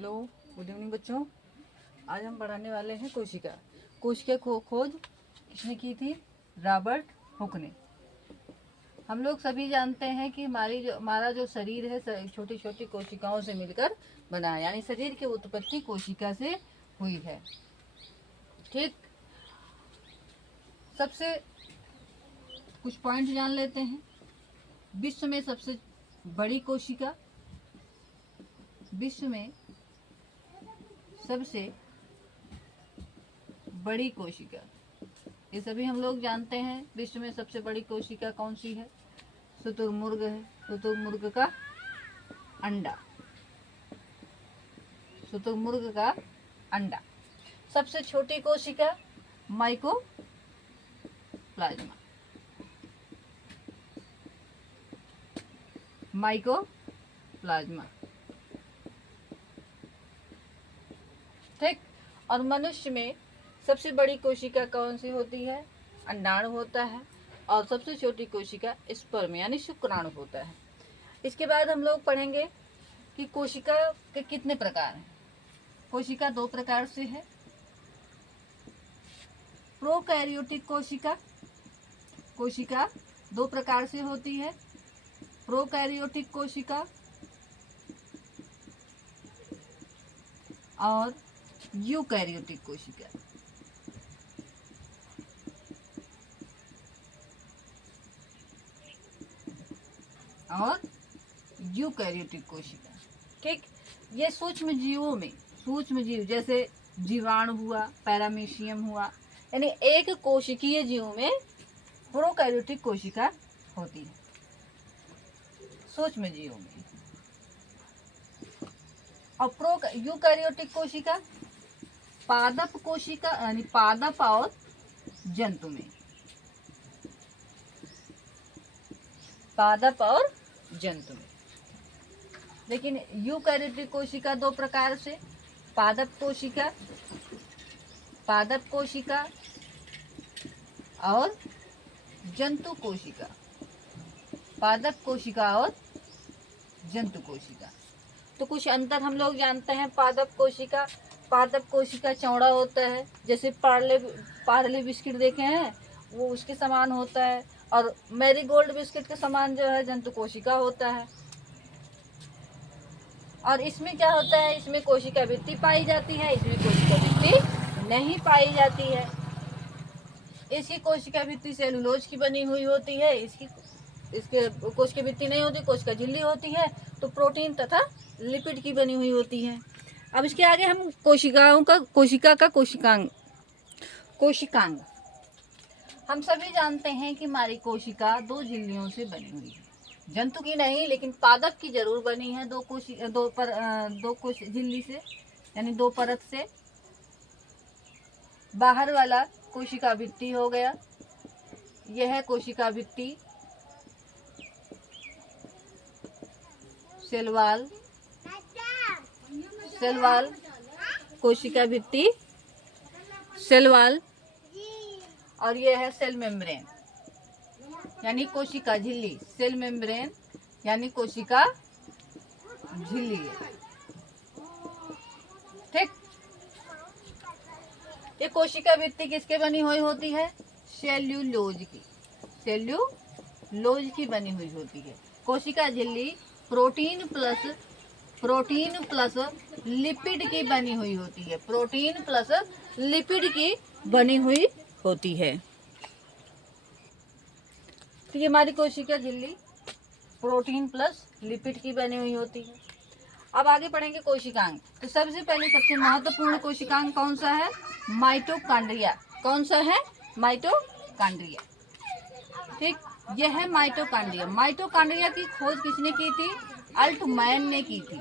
Hello, good evening बच्चों। आज हम पढ़ाने वाले हैं कोशिका। कोशिका खोज किसने की थी? रॉबर्ट हुक ने। हम लोग सभी जानते हैं कि हमारा जो शरीर है छोटी छोटी कोशिकाओं से मिलकर बना है, यानी शरीर की उत्पत्ति कोशिका से हुई है। ठीक, सबसे कुछ पॉइंट जान लेते हैं। विश्व में सबसे बड़ी कोशिका, विश्व में सबसे बड़ी कोशिका, ये सभी हम लोग जानते हैं। विश्व में सबसे बड़ी कोशिका कौन सी है? शुतुरमुर्ग है। शुतुरमुर्ग का अंडा, शुतुरमुर्ग का अंडा। सबसे छोटी कोशिका माइकोप्लाज्मा, माइकोप्लाज्मा। ठीक, और मनुष्य में सबसे बड़ी कोशिका कौन सी होती है? अंडाणु होता है। और सबसे छोटी कोशिका स्पर्म यानी शुक्राणु होता है। इसके बाद हम लोग पढ़ेंगे कि कोशिका के कितने प्रकार हैं। कोशिका दो प्रकार से है। प्रोकैरियोटिक कोशिका, कोशिका दो प्रकार से होती है। प्रोकैरियोटिक कोशिका और यूकैरियोटिक कोशिका। और यूकैरियोटिक कोशिका। ठीक, ये सूक्ष्म जीवों में, सूक्ष्म जीव जैसे जीवाणु हुआ, पैरामीशियम हुआ, यानी एक कोशिकीय जीव में प्रोकैरियोटिक कोशिका होती है, सूक्ष्म जीवों में। और यूकैरियोटिक कोशिका पादप कोशिका यानी पादप और जंतु में, पादप और जंतु में। लेकिन यूकैरियोटिक कोशिका दो प्रकार से, पादप कोशिका, पादप कोशिका और जंतु कोशिका, पादप कोशिका और जंतु कोशिका। तो कुछ अंतर हम लोग जानते हैं। पादप कोशिका चौड़ा होता है, जैसे पार्ले बिस्किट देखे हैं वो उसके समान होता है। और मैरीगोल्ड बिस्किट के समान जो है जंतु कोशिका होता है। और इसमें क्या होता है? इसमें कोशिका भित्ति पाई जाती है, इसमें कोशिका भित्ति नहीं पाई जाती है। इसकी कोशिका भित्ति सेलुलोज की बनी हुई होती है, इसके कोशिका भित्ति नहीं होती, कोशिका झिल्ली होती है, तो प्रोटीन तथा लिपिड की बनी हुई होती है। अब इसके आगे हम कोशिका का कोशिकांग। हम सभी जानते हैं कि हमारी कोशिका दो झिल्लियों से बनी हुई है। जंतु की नहीं, लेकिन पादप की जरूर बनी है। दो झिल्ली से, यानी दो परत से। बाहर वाला कोशिका भित्ति हो गया, यह है कोशिका भित्ति, सेलवाल, सेलवाल, कोशिका भित्ति, सेलवाल। और यह है सेल मेम्ब्रेन यानी कोशिका झिल्ली। सेल मेम्ब्रेन यानी कोशिका झिल्ली। ठीक, ये कोशिका भित्ति किसके बनी हुई होती है? सेल्यूलोज की, सेल्यूलोज की बनी हुई होती है। कोशिका झिल्ली प्रोटीन प्लस लिपिड की बनी हुई होती है, प्रोटीन प्लस लिपिड की बनी हुई होती है। तो ये हमारी कोशिका झिल्ली प्रोटीन प्लस लिपिड की बनी हुई होती है। अब आगे पढ़ेंगे कोशिकांग। तो सबसे पहले सबसे महत्वपूर्ण कोशिकांग कौन सा है? माइटोकॉन्ड्रिया। कौन सा है? माइटोकॉन्ड्रिया। ठीक, यह है माइटोकॉन्ड्रिया। माइटोकॉन्ड्रिया की खोज किसने की थी? अल्टमैन ने की थी।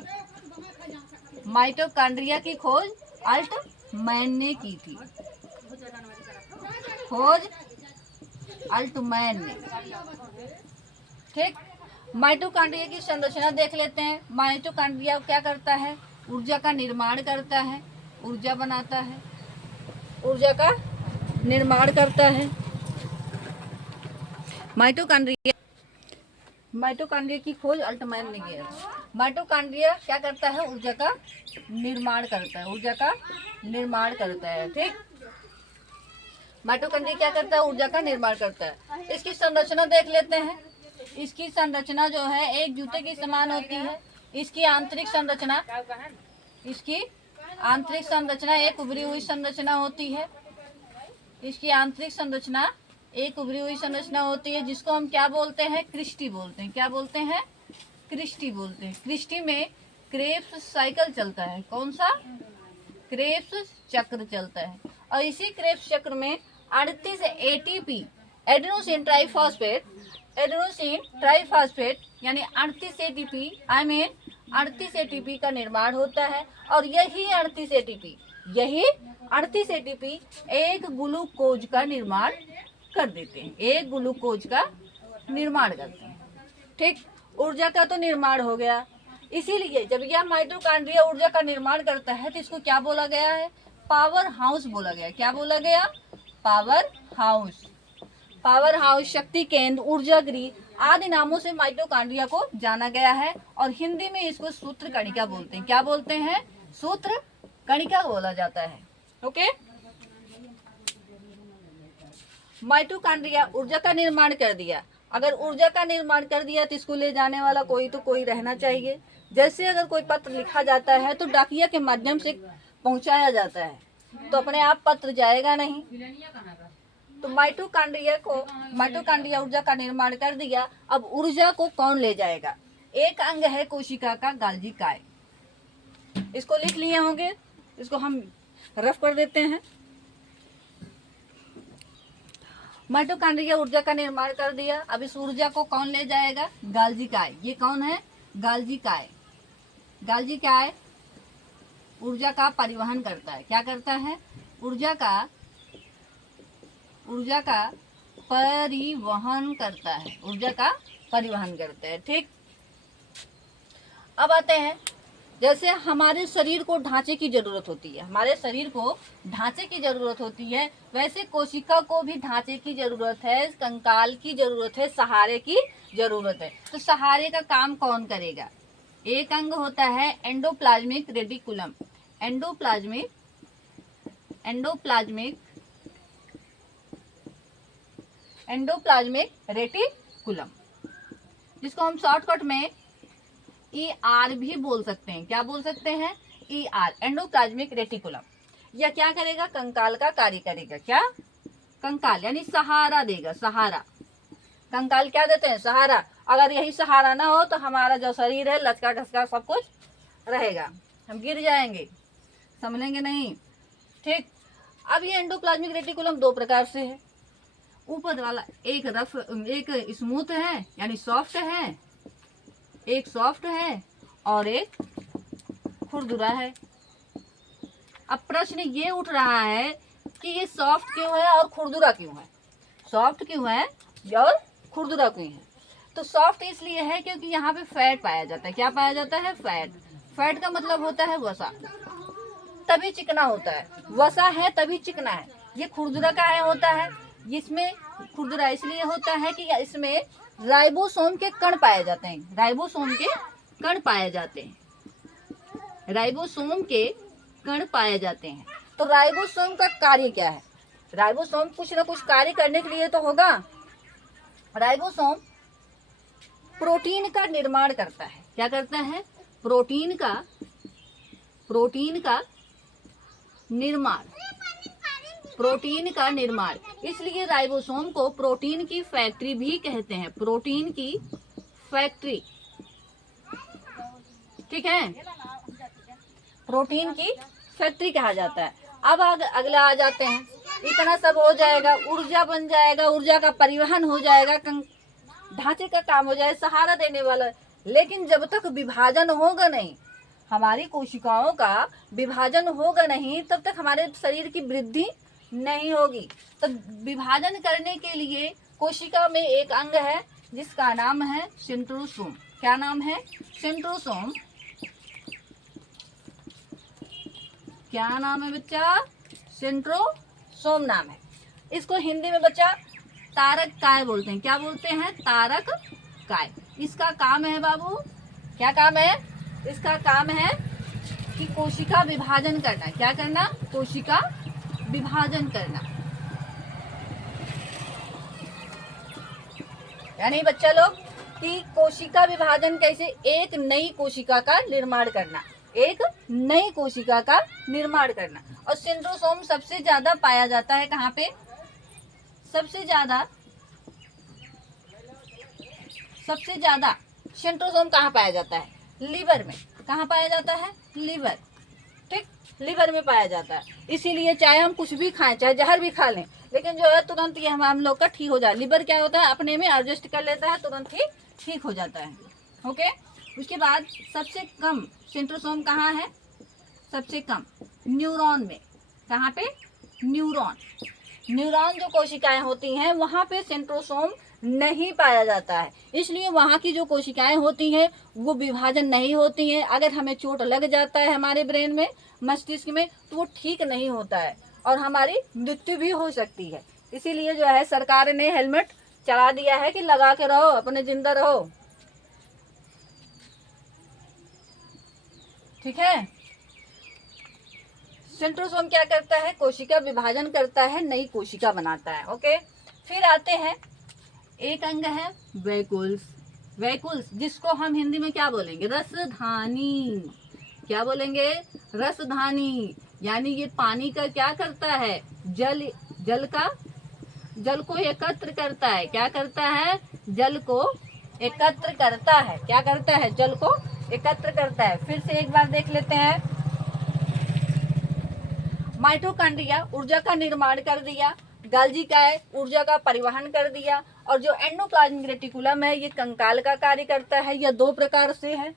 माइटोकॉन्ड्रिया की खोज अल्टमैन ने की थी। खोज अल्टमैन ने। ठीक, माइटोकॉन्ड्रिया की संरचना देख लेते हैं। माइटोकॉन्ड्रिया क्या करता है? ऊर्जा का निर्माण करता है, ऊर्जा बनाता है, ऊर्जा का निर्माण करता है। माइटोकॉन्ड्रिया की खोज अल्टमैन ने किया। माइटोकॉन्ड्रिया क्या करता है? ऊर्जा का निर्माण करता है, ऊर्जा का निर्माण करता है। ठीक, माइटोकॉन्ड्रिया क्या करता है? ऊर्जा का निर्माण करता है। इसकी संरचना देख लेते हैं। इसकी संरचना जो है एक जूते की समान होती है। इसकी आंतरिक संरचना, इसकी आंतरिक संरचना एक उभरी हुई संरचना होती है। इसकी आंतरिक संरचना एक उभरी हुई संरचना होती है, जिसको हम क्या बोलते हैं? क्रिस्टी बोलते हैं। क्या बोलते हैं? क्रिस्टी बोलते हैं। क्रिस्टी में क्रेब्स साइकिल चलता है। कौन सा? क्रेब्स चक्र चलता है। और इसी क्रेब्स चक्र में 38 एटीपी एडेनोसिन ट्राइफॉस्फेट यानी 38 एटीपी 38 एटीपी का निर्माण होता है। और यही 38 एटीपी एक ग्लूकोज का निर्माण कर देते हैं, एक ग्लूकोज का निर्माण करते हैं। ठीक, ऊर्जा का तो निर्माण हो गया। इसीलिए जब यह माइटोकॉन्ड्रिया ऊर्जा का निर्माण करता है तो इसको क्या बोला गया है? पावर हाउस बोला गया। क्या बोला गया? Power house. पावर हाउस, शक्ति केंद्र, ऊर्जा गृह आदि नामों से माइटोकॉन्ड्रिया को जाना गया है। और हिंदी में इसको सूत्र कणिका बोलते हैं। क्या बोलते हैं? सूत्र कणिका बोला जाता है। ओके, माइटोकॉन्ड्रिया ऊर्जा का निर्माण कर दिया। अगर ऊर्जा का निर्माण कर दिया तो इसको ले जाने वाला कोई तो कोई रहना चाहिए। जैसे अगर कोई पत्र लिखा जाता है तो डाकिया के माध्यम से पहुंचाया जाता है, तो अपने आप पत्र जाएगा नहीं। तो माइटोकॉन्ड्रिया ऊर्जा का निर्माण कर दिया। अब ऊर्जा को कौन ले जाएगा? एक अंग है कोशिका का, गाल्जी काय। इसको लिख लिए होंगे, इसको हम रफ कर देते हैं। माइटोकॉन्ड्रिया ऊर्जा का निर्माण कर दिया। अब इस ऊर्जा को कौन ले जाएगा? गाल्जी काय। ये कौन है? गाल्जी काय। गाल्जी काय ऊर्जा का परिवहन करता है। क्या करता है? ऊर्जा का परिवहन करता है, ऊर्जा का परिवहन करता है। ठीक, अब आते हैं, जैसे हमारे शरीर को ढांचे की जरूरत होती है, हमारे शरीर को ढांचे की जरूरत होती है, वैसे कोशिका को भी ढांचे की जरूरत है, कंकाल की जरूरत है, सहारे की जरूरत है। तो सहारे का काम कौन करेगा? एक अंग होता है एंडोप्लाज्मिक रेटिकुलम। एंडोप्लाज्मिक रेटिकुलम, जिसको हम शॉर्टकट में ER भी बोल सकते हैं। क्या बोल सकते हैं? ER, endoplasmic reticulum. यह क्या करेगा? कंकाल का कार्य करेगा। क्या? कंकाल यानी सहारा देगा, सहारा। कंकाल क्या देते हैं? सहारा। अगर यही सहारा ना हो तो हमारा जो शरीर है लचका ढसका सब कुछ रहेगा, हम गिर जाएंगे, समझेंगे नहीं। ठीक, अब ये एंडोप्लाज्मिक रेटिकुलम दो प्रकार से है। ऊपर वाला एक रफ, एक स्मूथ है यानी सॉफ्ट है, एक सॉफ्ट है और एक खुरदुरा है। अब प्रश्न ये उठ रहा है कि ये सॉफ्ट क्यों है और खुरदुरा क्यों है? सॉफ्ट क्यों है और खुरदुरा क्यों है? तो सॉफ्ट इसलिए है क्योंकि यहाँ पे फैट पाया जाता है। क्या पाया जाता है? फैट। फैट का मतलब होता है वसा, तभी चिकना होता है। वसा है तभी चिकना है। ये खुरदुरा का है होता है, जिसमें खुरदुरा इसलिए होता है कि इसमें राइबोसोम के कण पाए जाते हैं। राइबोसोम के कण पाए जाते हैं। राइबोसोम के कण पाए जाते हैं। तो राइबोसोम का कार्य क्या है? राइबोसोम कुछ ना कुछ कार्य करने के लिए तो होगा। राइबोसोम प्रोटीन का निर्माण करता है। क्या करता है? प्रोटीन निर्माण। इसलिए राइबोसोम को प्रोटीन की फैक्ट्री भी कहते हैं। प्रोटीन की फैक्ट्री, ठीक है, प्रोटीन की फैक्ट्री कहा जाता है। अब अगला आ जाते हैं। इतना सब हो जाएगा, ऊर्जा बन जाएगा, ऊर्जा का परिवहन हो जाएगा, ढांचे का काम हो जाए, सहारा देने वाला। लेकिन जब तक विभाजन होगा नहीं, हमारी कोशिकाओं का विभाजन होगा नहीं, तब तक हमारे शरीर की वृद्धि नहीं होगी। तो विभाजन करने के लिए कोशिका में एक अंग है जिसका नाम है सेंट्रोसोम। क्या नाम है? सेंट्रोसोम। क्या नाम है बच्चा? सेंट्रोसोम नाम है। इसको हिंदी में बच्चा तारक काय बोलते हैं। क्या बोलते हैं? तारक काय। इसका काम है बाबू क्या काम है? इसका काम है कि कोशिका विभाजन करना। क्या करना? कोशिका विभाजन करना। यानी बच्चा लोग कि कोशिका विभाजन कैसे? एक नई कोशिका का निर्माण करना, एक नई कोशिका का निर्माण करना। और सेंट्रोसोम सबसे ज्यादा पाया जाता है कहाँ पे? सबसे ज्यादा सेंट्रोसोम कहाँ पाया जाता है? लीवर में। कहाँ पाया जाता है? लीवर। ठीक, लीवर में पाया जाता है। इसीलिए चाहे हम कुछ भी खाएं, चाहे जहर भी खा लें, लेकिन जो है तुरंत ये हम लोग का ठीक हो जाए। लीवर क्या होता है? अपने में एडजस्ट कर लेता है, तुरंत ही ठीक हो जाता है। ओके। उसके बाद सबसे कम सेंट्रोसोम कहाँ है? सबसे कम न्यूरॉन में। कहाँ पे? न्यूरॉन। न्यूरॉन जो कोशिकाएं होती हैं वहां पे सेंट्रोसोम नहीं पाया जाता है, इसलिए वहां की जो कोशिकाएं होती हैं वो विभाजन नहीं होती हैं। अगर हमें चोट लग जाता है हमारे ब्रेन में, मस्तिष्क में, तो वो ठीक नहीं होता है और हमारी मृत्यु भी हो सकती है। इसीलिए जो है सरकार ने हेलमेट चला दिया है कि लगा के रहो, अपने जिंदा रहो। ठीक है। सेंट्रोसोम क्या करता है? कोशिका विभाजन करता है, नई कोशिका बनाता है। ओके। फिर आते हैं, एक अंग है वैकुल्स। वैकुल्स जिसको हम हिंदी में क्या बोलेंगे? रसधानी। क्या बोलेंगे? रसधानी। यानी ये पानी का क्या करता है? जल को एकत्र करता है। क्या करता है? जल को एकत्र करता है। क्या करता है? जल को एकत्र करता है। फिर से एक बार देख लेते हैं। माइटोकॉन्ड्रिया ऊर्जा का निर्माण कर दिया, गाल्जी काय ऊर्जा का परिवहन कर दिया, और जो एंडोप्लाज्मिक रेटिकुलम है ये कंकाल का कार्य करता है। यह दो प्रकार से है,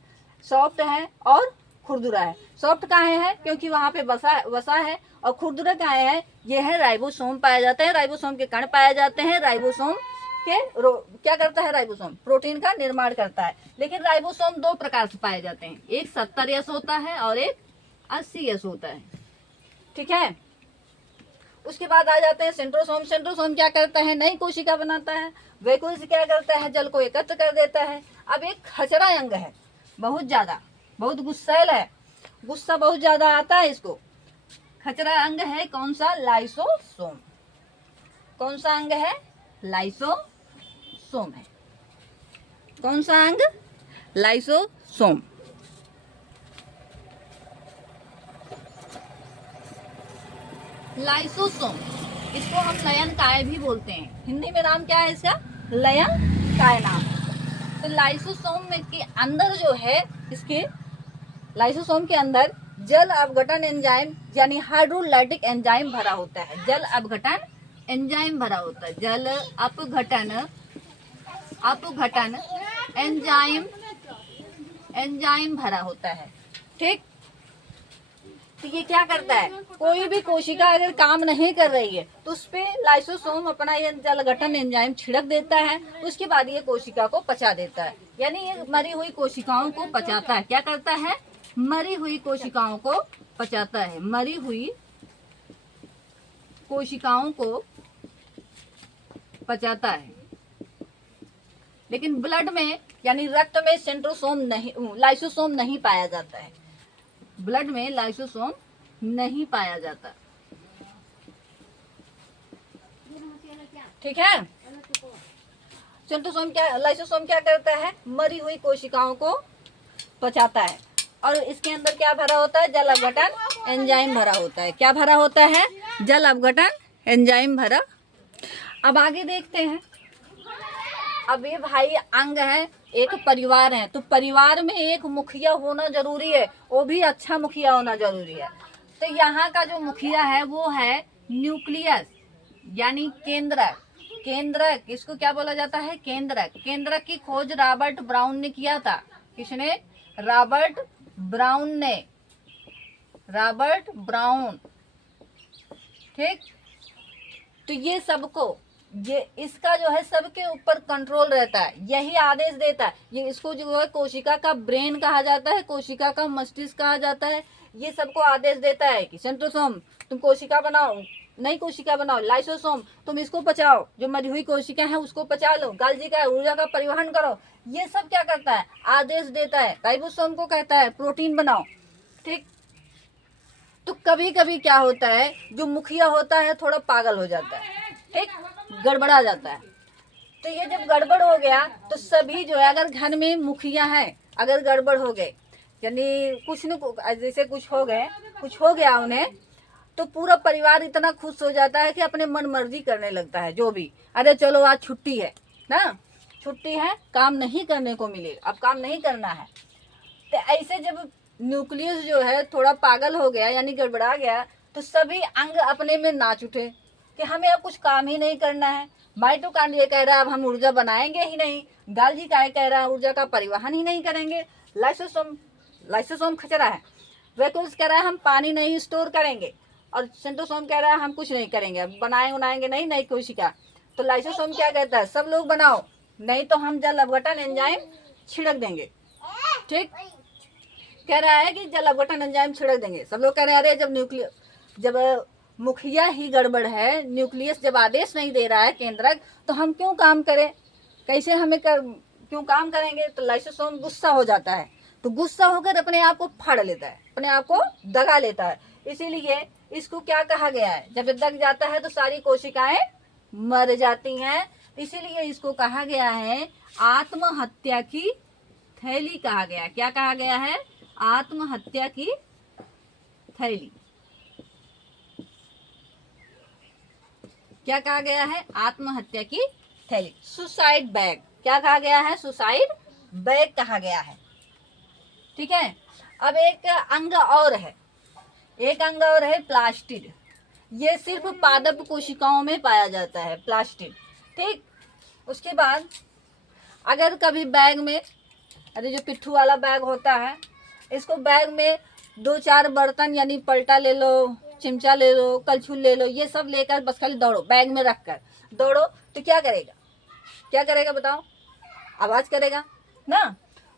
सॉफ्ट है और खुरदुरा है। सॉफ्ट कहाँ है? क्योंकि वहां पे वसा है। और खुरदुरा कहाँ है? ये है राइबोसोम पाया जाता है, राइबोसोम के कण पाए जाते हैं। राइबोसोम के क्या करता है? राइबोसोम प्रोटीन का निर्माण करता है। लेकिन राइबोसोम दो प्रकार से पाए जाते हैं, एक 70S होता है और एक 80S होता है। ठीक है। उसके बाद आ जाते हैं सेंट्रोसोम। सेंट्रोसोम क्या करता है? नई कोशिका बनाता है। वैकुल्स क्या करता है? जल को एकत्र कर देता है। अब एक खचरा अंग है, बहुत गुस्सैल है, गुस्सा बहुत ज्यादा आता है इसको। खचरा अंग है कौन सा? लाइसोसोम। कौन सा अंग है? लाइसोसोम है। कौन सा अंग? लाइसोसोम। लाइसोसोम, इसको हम लयन काय भी बोलते हैं। हिंदी में नाम क्या है इसका? लयन काय नाम। तो लाइसोसोम में के अंदर जो है, इसके लाइसोसोम के अंदर जल अपघटन एंजाइम यानी हाइड्रोलाइटिक एंजाइम भरा होता है। जल अपघटन एंजाइम भरा होता है। जल अपघटन एंजाइम भरा होता है। ठीक। तो ये क्या करता है? कोई भी कोशिका अगर काम नहीं कर रही है तो उस पे लाइसोसोम अपना ये जल गठन एंजाइम छिड़क देता है। उसके बाद ये कोशिका को पचा देता है, यानी ये मरी हुई कोशिकाओं को पचाता है। क्या करता है? मरी हुई कोशिकाओं को पचाता है। मरी हुई कोशिकाओं को पचाता है। लेकिन ब्लड में यानी रक्त में सेंट्रोसोम नहीं, लाइसोसोम नहीं पाया जाता है। ब्लड में लाइसोसोम नहीं पाया जाता। ठीक है। लाइसोसोम क्या करता है? मरी हुई कोशिकाओं को पचाता है। और इसके अंदर क्या भरा होता है? जल अपघटन एंजाइम भरा होता है। क्या भरा होता है? जल अपघटन एंजाइम भरा। अब आगे देखते हैं। अब ये भाई अंग है, एक परिवार है, तो परिवार में एक मुखिया होना जरूरी है, वो भी अच्छा मुखिया होना जरूरी है। तो यहाँ का जो मुखिया है वो है न्यूक्लियस यानी केंद्रक। केंद्रक इसको क्या बोला जाता है? केंद्रक। केंद्रक की खोज रॉबर्ट ब्राउन ने किया था। किसने? Robert brown. ठीक। तो ये इसका जो है सबके ऊपर कंट्रोल रहता है, यही आदेश देता है। ये इसको जो है कोशिका का ब्रेन कहा जाता है, कोशिका का मस्तिष्क कहा जाता है। ये सबको आदेश देता है कि सेंट्रोसोम तुम कोशिका बनाओ, नई कोशिका बनाओ, लाइसोसोम, तुम इसको पचाओ, जो मरी हुई कोशिका है उसको पचा लो, गाल्जी का ऊर्जा का परिवहन करो। ये सब क्या करता है, आदेश देता है। राइबोसोम को कहता है प्रोटीन बनाओ। ठीक, तो कभी कभी क्या होता है, जो मुखिया होता है थोड़ा पागल हो जाता है, ठीक, गड़बड़ा जाता है। तो ये जब गड़बड़ हो गया तो सभी जो है, अगर घर में मुखिया है, अगर गड़बड़ हो गए, यानी कुछ न जैसे कुछ हो गया उन्हें, तो पूरा परिवार इतना खुश हो जाता है कि अपने मन मर्जी करने लगता है। जो भी, अरे चलो आज छुट्टी है ना, छुट्टी है, काम नहीं करने को मिले, अब काम नहीं करना है। तो ऐसे जब न्यूक्लियस जो है थोड़ा पागल हो गया, यानी गड़बड़ा गया, तो सभी अंग अपने में नाच उठे कि हमें अब कुछ काम ही नहीं करना है। माइटोकॉन्ड्रिया कह रहा है अब हम ऊर्जा बनाएंगे ही नहीं, गाल्जी काय कह रहा है ऊर्जा का परिवहन ही नहीं करेंगे, लाइसोसोम खचरा है, वैक्यूल्स कह रहा है हम पानी नहीं स्टोर करेंगे, और सेंट्रोसोम कह रहा है हम कुछ नहीं करेंगे, बनाएंगे नहीं नई कोशिका। तो लाइसोसोम क्या कहता है, सब लोग बनाओ, नहीं तो हम जल अपघटन एंजाइम छिड़क देंगे। ठीक, कह रहा है कि जल अपघटन एंजाइम छिड़क देंगे। सब लोग कह रहे हैं अरे जब मुखिया ही गड़बड़ है, न्यूक्लियस जब आदेश नहीं दे रहा है केंद्रक, तो हम क्यों काम करें, कैसे क्यों काम करेंगे। तो लाइसोसोम गुस्सा हो जाता है, तो गुस्सा होकर अपने आप को फाड़ लेता है, अपने आप को दगा लेता है। इसीलिए इसको क्या कहा गया है, जब दग जाता है तो सारी कोशिकाएं मर जाती हैं, इसीलिए इसको कहा गया है आत्महत्या की थैली कहा गया। क्या कहा गया है, आत्महत्या की थैली। क्या कहा गया है, आत्महत्या की थैली, सुसाइड बैग। क्या कहा गया है, सुसाइड बैग कहा गया है। ठीक है, अब एक अंग और है, प्लास्टिड। ये सिर्फ पादप कोशिकाओं में पाया जाता है, प्लास्टिड। ठीक, उसके बाद अगर कभी बैग में, अरे जो पिट्ठू वाला बैग होता है, इसको बैग में 2-4 बर्तन यानी पलटा ले लो, चिमचा ले लो, कलछुल ले लो, ये सब लेकर बस खाली दौड़ो, बैग में रख कर दौड़ो, तो क्या करेगा बताओ, आवाज करेगा ना।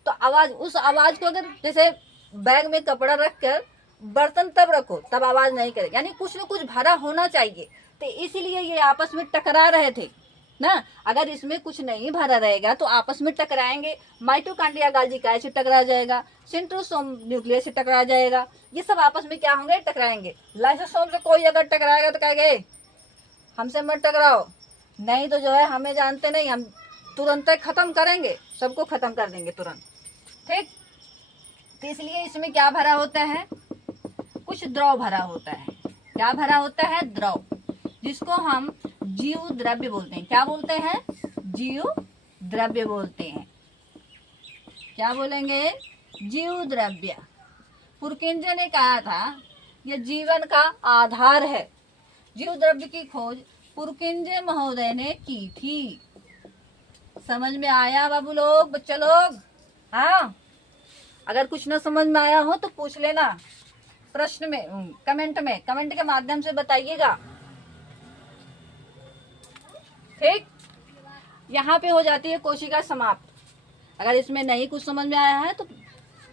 तो उस आवाज को अगर जैसे बैग में कपड़ा रख कर बर्तन तब रखो, तब आवाज नहीं करेगा, यानी कुछ न कुछ भरा होना चाहिए। तो इसीलिए ये आपस में टकरा रहे थे ना। अगर इसमें कुछ नहीं भरा रहेगा तो आपस में टकराएंगे, माइटोकॉन्ड्रिया गाल्जी काय से टकरा जाएगा, सेंट्रोसोम न्यूक्लियस से टकरा जाएगा, ये सब आपस में क्या होंगे, टकराएंगे। लाइसोसोम से कोई अगर टकराएगा तो कहेंगे हमसे मत टकराओ, नहीं तो जो है हमें जानते नहीं, हम तुरंत खत्म करेंगे, सबको खत्म कर देंगे तुरंत। ठीक, तो इसलिए इसमें क्या भरा होता है, कुछ द्रव भरा होता है। क्या भरा होता है, द्रव, जिसको हम जीव द्रव्य बोलते हैं। क्या बोलते हैं, जीव द्रव्य बोलते हैं। क्या बोलेंगे, जीव द्रव्य। पुरकिंजे ने कहा था यह जीवन का आधार है। जीव द्रव्य की खोज पुरकिंजे महोदय ने की थी। समझ में आया बाबू लोग, बच्चे लोग? हाँ, अगर कुछ न समझ में आया हो तो पूछ लेना प्रश्न में, कमेंट के माध्यम से बताइएगा। ठीक, यहाँ पे हो जाती है कोशिका समाप्त। अगर इसमें नहीं कुछ समझ में आया है तो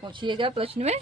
पूछिएगा प्रश्न में।